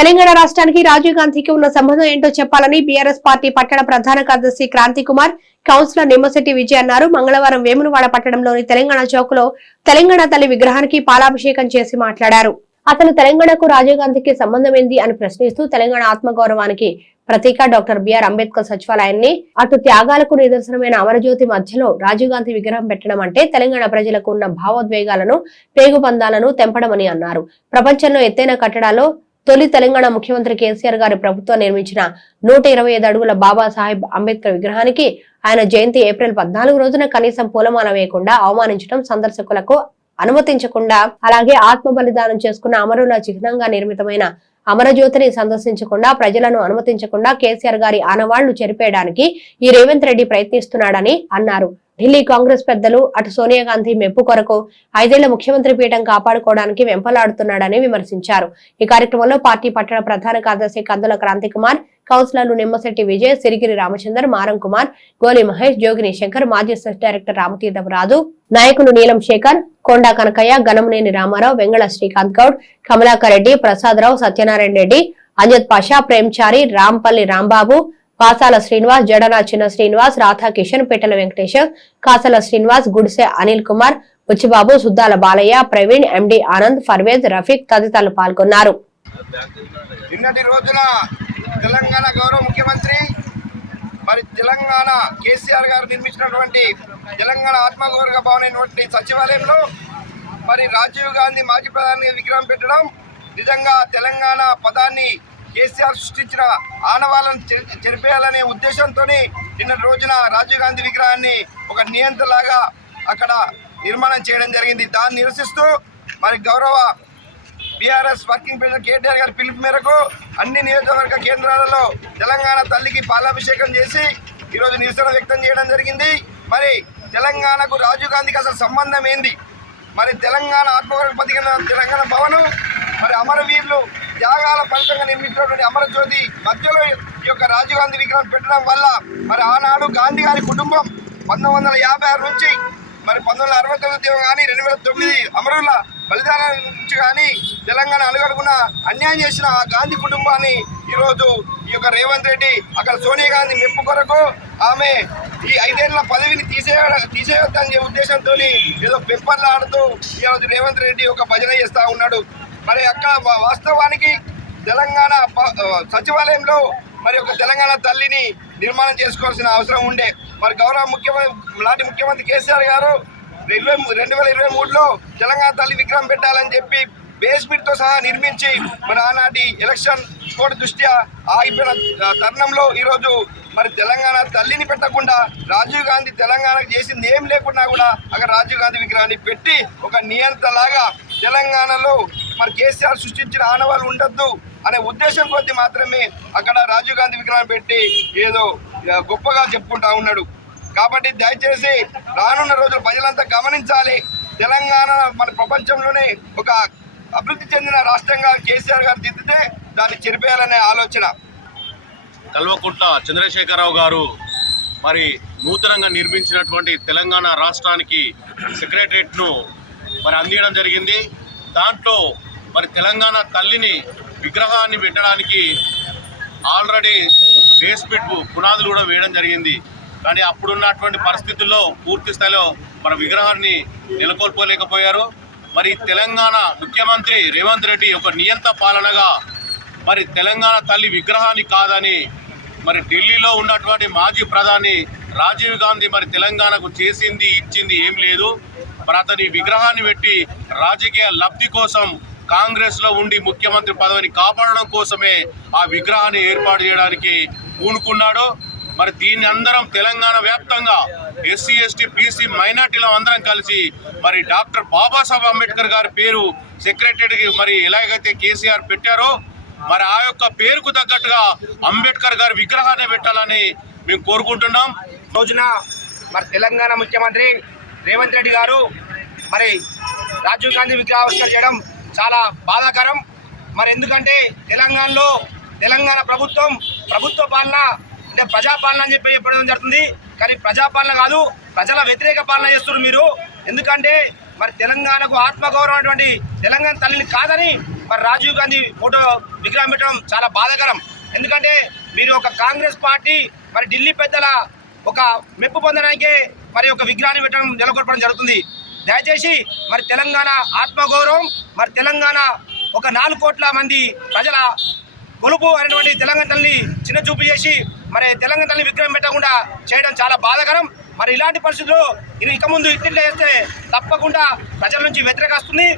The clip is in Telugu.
తెలంగాణ రాష్ట్రానికి రాజీవ్ గాంధీకి ఉన్న సంబంధం ఏంటో చెప్పాలని బీఆర్ఎస్ పార్టీ పట్టణ ప్రధాన కార్యదర్శి క్రాంతి కుమార్, కౌన్సిలర్ నిమ్మశెట్టి విజయ్ అన్నారు. మంగళవారం వేములవాడ పట్టణంలోని తెలంగాణ చౌక్ లో తెలంగాణ తల్లి విగ్రహానికి పాలాభిషేకం చేసి మాట్లాడారు. అసలు తెలంగాణకు రాజీవ్ గాంధీకి సంబంధం ఏంది అని ప్రశ్నిస్తూ తెలంగాణ ఆత్మగౌరవానికి ప్రతీక డాక్టర్ బిఆర్ అంబేద్కర్ సచివాలయాన్ని, అటు త్యాగాలకు నిదర్శనమైన అమరజ్యోతి మధ్యలో రాజీవ్ గాంధీ విగ్రహం పెట్టడం అంటే తెలంగాణ ప్రజలకు ఉన్న భావోద్వేగాలను, పేగుబంధాలను తెంపడమని అన్నారు. ప్రపంచంలో ఎత్తైన కట్టడాల్లో తొలి తెలంగాణ ముఖ్యమంత్రి కేసీఆర్ గారి ప్రభుత్వం నిర్మించిన 125 అడుగుల బాబాసాహెబ్ అంబేద్కర్ విగ్రహానికి ఆయన జయంతి ఏప్రిల్ 14 రోజున కనీసం పూలమాల వేయకుండా అవమానించడం, సందర్శకులకు అనుమతించకుండా, అలాగే ఆత్మ బలిదానం చేసుకున్న అమరుల చిహ్నంగా నిర్మితమైన అమరజ్యోతిని సందర్శించకుండా, ప్రజలను అనుమతించకుండా కేసీఆర్ గారి ఆనవాళ్లు చెరిపేయడానికి ఈ రేవంత్ రెడ్డి ప్రయత్నిస్తున్నాడని అన్నారు. ఢిల్లీ కాంగ్రెస్ పెద్దలు అటు సోనియా గాంధీ మెప్పు కొరకు 5 ఏళ్ల ముఖ్యమంత్రి పీఠం కాపాడుకోవడానికి వెంపలాడుతున్నాడని విమర్శించారు. ఈ కార్యక్రమంలో పార్టీ పట్టణ ప్రధాన కార్యదర్శి కందుల క్రాంతి కుమార్, కౌన్సిలర్లు నిమ్మశెట్టి విజయ్, సిరిగిరి రామచందర్, మారం కుమార్, గోలి మహేష్, జోగిని శంకర్, మాజీ సెస్ డైరెక్టర్ రామతీర్థం రాజు, నాయకులు నీలం శేఖర్, కొండా కనకయ్య, గణమనేని రామారావు, వెంగళ శ్రీకాంత్ గౌడ్, కమలాకర్ రెడ్డి, ప్రసాదరావు, సత్యనారాయణ రెడ్డి, అంజద్ పాషా, ప్రేమ్చారి, రాంపల్లి రాంబాబు, పాసాల శ్రీనివాస్, జడన చిన్న శ్రీనివాస్, రాధా కిషన్, పిట్టల వెంకటేశ్వర్, కాసల శ్రీనివాస్, గుడిసె అనిల్ కుమార్, బుచ్చిబాబు, సుద్దాల బాలయ్య, ప్రవీణ్, ఎండి ఆనంద్, ఫర్వేజ్, రఫీక్ తదితరులు పాల్గొన్నారు. నిన్నటి రోజున తెలంగాణ గౌరవ ముఖ్యమంత్రి మరి తెలంగాణ కేసీఆర్ గారు నిర్మించినటువంటి తెలంగాణ ఆత్మగౌరవ భవన్ అయినటువంటి సచివాలయంలో మరి రాజీవ్ గాంధీ మాజీ ప్రధాని విగ్రహం పెట్టడం నిజంగా తెలంగాణ పదాన్ని కేసీఆర్ సృష్టించిన ఆనవాళ్ళను చెరిపేయాలనే ఉద్దేశంతో నిన్నటి రోజున రాజీవ్ గాంధీ విగ్రహాన్ని ఒక నియంత్రణలాగా అక్కడ నిర్మాణం చేయడం జరిగింది. దాన్ని నిరసిస్తూ మరి గౌరవ బీఆర్ఎస్ వర్కింగ్ ప్రెసిడెంట్ కేటీఆర్ గారి పిలుపు మేరకు అన్ని నియోజకవర్గ కేంద్రాలలో తెలంగాణ తల్లికి పాలాభిషేకం చేసి ఈరోజు నిరసన వ్యక్తం చేయడం జరిగింది. మరి తెలంగాణకు రాజీవ్ గాంధీకి అసలు సంబంధం ఏంది? మరి తెలంగాణ ఆత్మగౌరవ ప్రతీక తెలంగాణ భవనం మరి అమరవీరులు త్యాగాల ఫలితంగా నిర్మించినటువంటి అమరజ్యోతి మధ్యలో ఈ యొక్క రాజీవ్ గాంధీ విగ్రహం పెట్టడం వల్ల మరి ఆనాడు గాంధీ గారి కుటుంబం 1956 నుంచి మరి 1969 కానీ 2009 అమరుల బలిదానం నుంచి కానీ తెలంగాణ అడుగడుగున అన్యాయం చేసిన ఆ గాంధీ కుటుంబాన్ని ఈరోజు ఈ యొక్క రేవంత్ రెడ్డి అక్కడ సోనియా గాంధీ మెప్పు కొరకు ఆమె ఈ 5 ఏళ్ల పదవిని తీసేయొద్దనే ఉద్దేశంతో ఏదో పెంపర్లాడుతూ ఈరోజు రేవంత్ రెడ్డి ఒక భజన చేస్తూ ఉన్నాడు. మరి అక్కడ వాస్తవానికి తెలంగాణ సచివాలయంలో మరి ఒక తెలంగాణ తల్లిని నిర్మాణం చేసుకోవాల్సిన అవసరం ఉండే. మరి గౌరవ నాటి ముఖ్యమంత్రి కేసీఆర్ గారు 2023లో తెలంగాణ తల్లి విగ్రహం పెట్టాలని చెప్పి బేస్మెంట్తో సహా నిర్మించి మరి ఆనాటి ఎలక్షన్ కోడ్ దృష్ట్యా ఆగిపోయిన తరుణంలో ఈరోజు మరి తెలంగాణ తల్లిని పెట్టకుండా రాజీవ్ గాంధీ తెలంగాణకు చేసింది ఏం లేకుండా కూడా అక్కడ రాజీవ్ గాంధీ విగ్రహాన్ని పెట్టి ఒక నియంత్రణలాగా తెలంగాణలో మరి కేసీఆర్ సృష్టించిన ఆనవాళ్ళు ఉండొద్దు అనే ఉద్దేశం కొద్దీ మాత్రమే అక్కడ రాజీవ్ గాంధీ విగ్రహం పెట్టి ఏదో గొప్పగా చెప్పుకుంటా ఉన్నాడు. కాబట్టి దయచేసి రానున్న రోజులు ప్రజలంతా గమనించాలి. తెలంగాణ మన ప్రపంచంలోనే ఒక అభివృద్ధి చెందిన రాష్ట్రంగా కేసీఆర్ గారు దిద్దితే దాన్ని చెరిపేయాలనే ఆలోచన. కల్వకుంట్ల చంద్రశేఖరరావు గారు మరి నూతనంగా నిర్మించినటువంటి తెలంగాణ రాష్ట్రానికి సెక్రటరియట్ను మరి అందించడం జరిగింది. దాంట్లో మరి తెలంగాణ తల్లిని విగ్రహాన్ని పెట్టడానికి ఆల్రెడీ బేస్మెంట్ పునాదులు కూడా వేయడం జరిగింది. కానీ అప్పుడున్నటువంటి పరిస్థితుల్లో పూర్తి స్థాయిలో మన విగ్రహాన్ని నెలకొల్పలేకపోయారు. మరి తెలంగాణ ముఖ్యమంత్రి రేవంత్ రెడ్డి ఒక నియంత పాలనగా మరి తెలంగాణ తల్లి విగ్రహాన్ని కాదని మరి ఢిల్లీలో ఉన్నటువంటి మాజీ ప్రధాని రాజీవ్ గాంధీ మరి తెలంగాణకు చేసింది ఇచ్చింది ఏం లేదు. మరి అతని విగ్రహాన్ని పెట్టి రాజకీయ లబ్ధి కోసం కాంగ్రెస్లో ఉండి ముఖ్యమంత్రి పదవిని కాపాడడం కోసమే ఆ విగ్రహాన్ని ఏర్పాటు చేయడానికి పూనుకున్నాడు. మరి దీన్ని అందరం తెలంగాణ వ్యాప్తంగా ఎస్సీ ఎస్టీ బీసీ మైనార్టీల అందరం కలిసి మరి డాక్టర్ బాబాసాహెబ్ అంబేద్కర్ గారి పేరు సెక్రటరీకి మరి ఎలాగైతే కేసీఆర్ పెట్టారో మరి ఆ యొక్క పేరుకు తగ్గట్టుగా అంబేద్కర్ గారి విగ్రహాన్ని పెట్టాలని మేము కోరుకుంటున్నాం. రోజున మరి తెలంగాణ ముఖ్యమంత్రి రేవంత్ రెడ్డి గారు మరి రాజీవ్ గాంధీ విగ్రహావిష్కరణ చేయడం చాలా బాధాకరం. మరి ఎందుకంటే తెలంగాణలో తెలంగాణ ప్రభుత్వ పాలన అంటే ప్రజాపాలన అని చెప్పడం జరుగుతుంది. కానీ ప్రజాపాలన కాదు, ప్రజల వ్యతిరేక పాలన చేస్తున్నారు మీరు. ఎందుకంటే మరి తెలంగాణకు ఆత్మగౌరవం అటువంటి తెలంగాణ తల్లిని కాదని మరి రాజీవ్ గాంధీ ఫోటో విగ్రహం పెట్టడం చాలా బాధాకరం. ఎందుకంటే మీరు ఒక కాంగ్రెస్ పార్టీ మరి ఢిల్లీ పెద్దల ఒక మెప్పు పొందడానికి మరి ఒక విగ్రహాన్ని పెట్టడం నెలకొల్పడం జరుగుతుంది. దయచేసి మరి తెలంగాణ ఆత్మగౌరవం, మరి తెలంగాణ ఒక 4 కోట్ల మంది ప్రజల గొలుపు అనేటువంటి తెలంగాణ తల్లిని చిన్న చూపు చేసి మరి తెలంగాణ తల్లి విగ్రహం పెట్టకుండా చేయడం చాలా బాధాకరం. మరి ఇలాంటి పరిస్థితుల్లో ఇక ముందు ఇట్లా చేస్తే తప్పకుండా ప్రజల నుంచి వ్యతిరేక వస్తుంది.